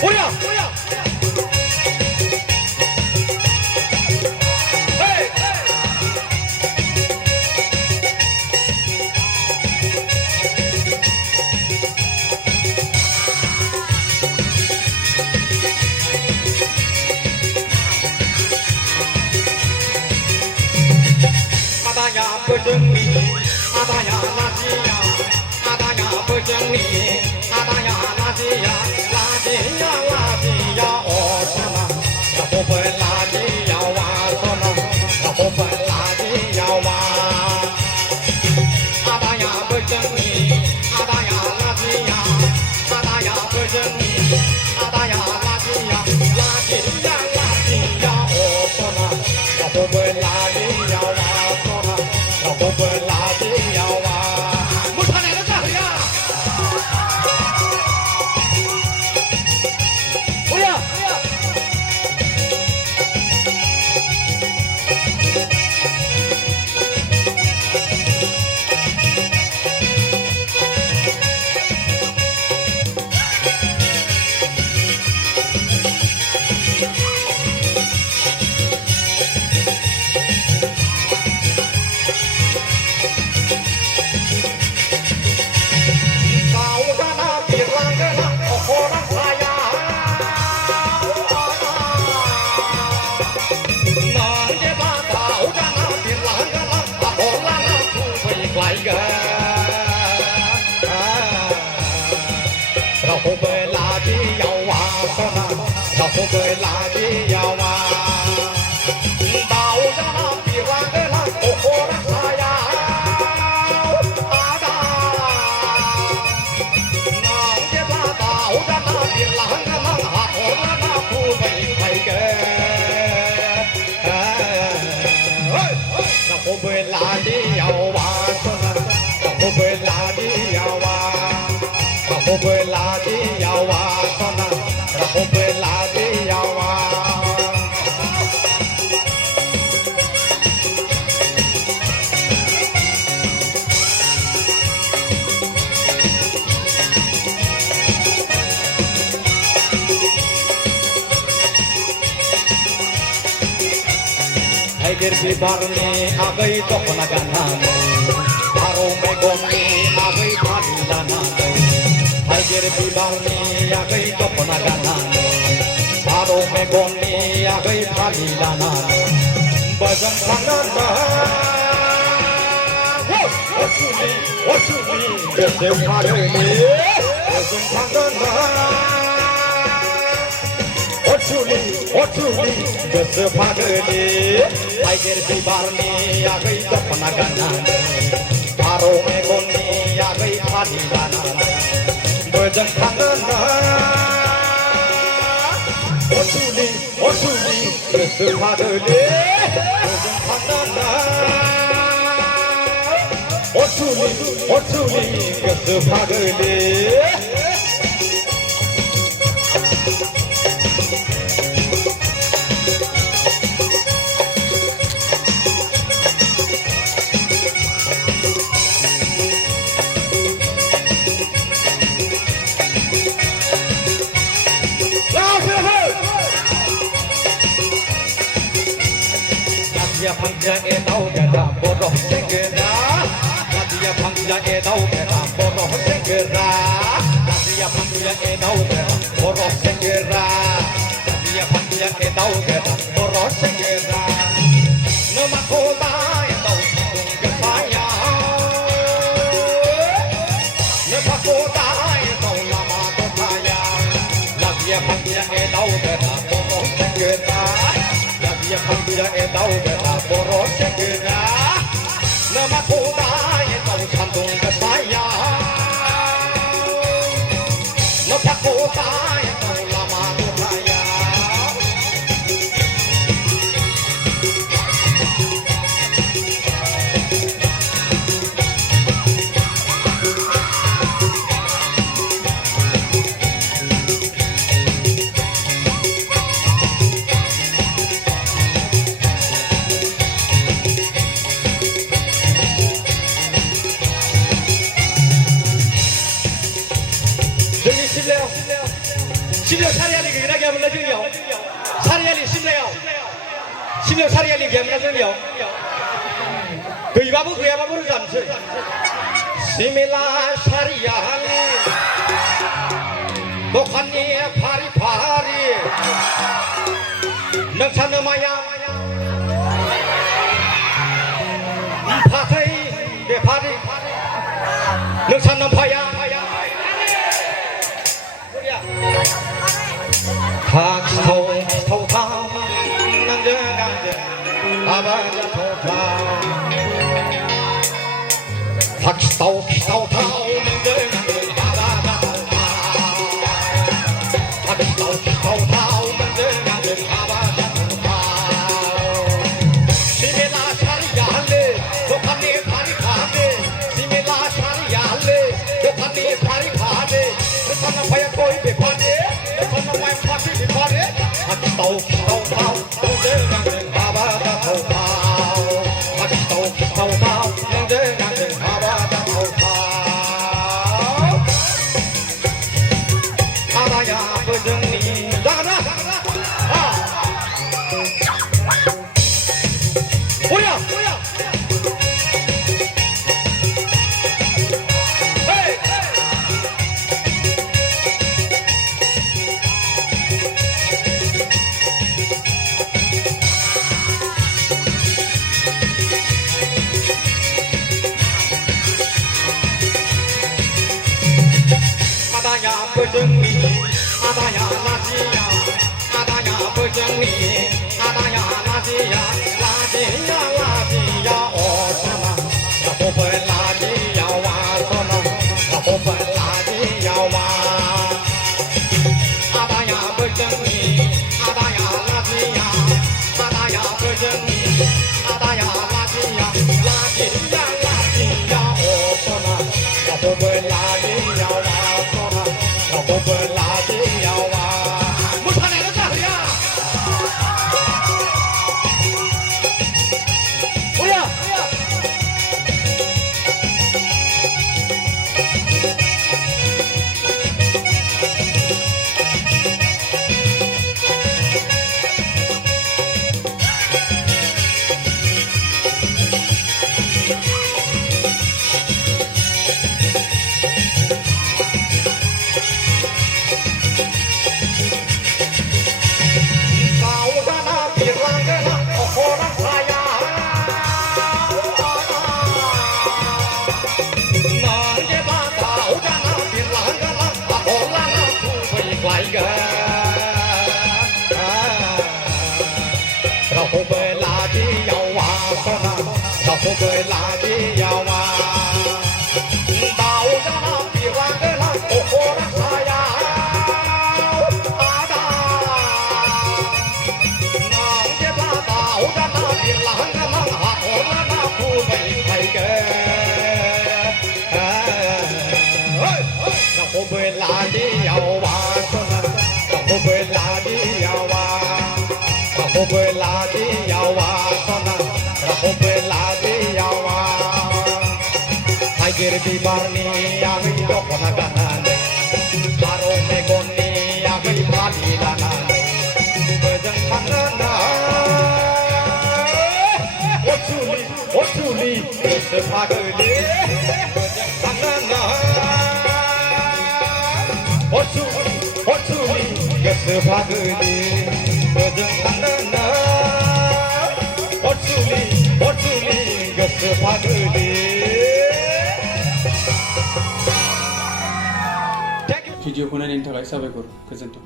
不要！嘿！阿达呀不争理，阿达呀垃圾呀，阿达呀不争理，阿达呀垃圾呀，垃圾呀垃圾呀，哦什么？那不分垃圾呀哇什么？那不分垃圾呀哇。阿达呀不争理，阿达呀垃圾呀，阿达呀不争理，阿达呀垃圾呀，垃圾呀垃圾呀，哦什么？那不分垃圾呀哇。我不拉的腰啊！我唱两个咋回呀？不要！เราคงเวลาที่ยาววาสนาเราคงเวลาที่ยาววาดาวจะมาปีรังเอลังโอโครักษายาวอาดานางเจ็บลาดาวจะมาปีรังเอลังหาโอละนาผู้ไม่ใครเกเราคงเวลาที่ยาววาสนาเราคงเวลาที่ยาววาเราคงเวลาที่ยาววาสนาเราคงเวลาที่ยาววาHadir bibarni agai tokna ganane Aro megomni agai padilana Hadir bibarni agai tokna ganane Aro megomni agai padilana Bajang kanana Wachuli Yese padani Bajang kanana Ochuli, jasa pagani, tiger bibarni, agai topna ganani, paro megoni, agai padilana, bajang kanana. Ochuli, jasa pagani, bajang kanana. Ochuli, jasa pagani. Dia pangja etau gada bodoh segera Dia pangja etau gada bodoh segera Dia pangja etau gada bodoh segera Dia pangja etau gada bodoh segera Nama kota etau sambung ke saya Nama kota etau lama ke saya Dia pangja etau gada bodoh segera Dia pangja etau gada boros segera Nama kota etau sambung ke saya Nama kota etau lama ke saya 심지어 사리알이 그게 하면 나중에요. 사리알이 심래요. 심지어 사리알이 그게 하면 나중에요. 그 이바보 그 야바보를 잠시. 시밀라 사리알이 목한이 파리파리 능차는 마야 파테이 내 파리 능차는 파야 박소타 남자간제 아바자 토타 박소타 남자간제 아바자 토타 박소타 남자간제 아바자 토타 시메라 샤리야레 독한니 파리파레 시메라 샤리야레 독한니 파리파레 그사람 파야 거의 베파레 tàu tàu dễ ngang đường ba ba ta tàu tàu dễ ngang đường ba ba ta tàu Adaya berjeni jangan Oya Adaya berjeni, adaya lazia, adaya berjeni, adaya lazia, lazia, lazia, oh sana, aku berlazia wah sana, aku berlazia wah. Adaya berjeni, adaya lazia, adaya berjeni, adaya lazia, lazia, lazia, oh sana, aku berlazia wah. Aku berlari nyawa, musa nak dah ya. Oya. Aku berlari nyawa sana, aku berlari nyawa. Tahu jangan bilang kelang orang saya ada. Nang dia tahu jangan bilang kelang orang aku baik ke. Aku berlari nyawa sana, aku berlari nyawa. Aku berlari nyawa sana, aku berlari nyawa. Tiger di barni yang hidup naganan, baru megoni yang bali lanan, bejeng kanana. Otsuli, sepageli, bejeng kanana. Otsuli, sepageli. Bejeng kanana, otsuli, gesepageli. Video ko na rin tagay sabi ko, kazanto.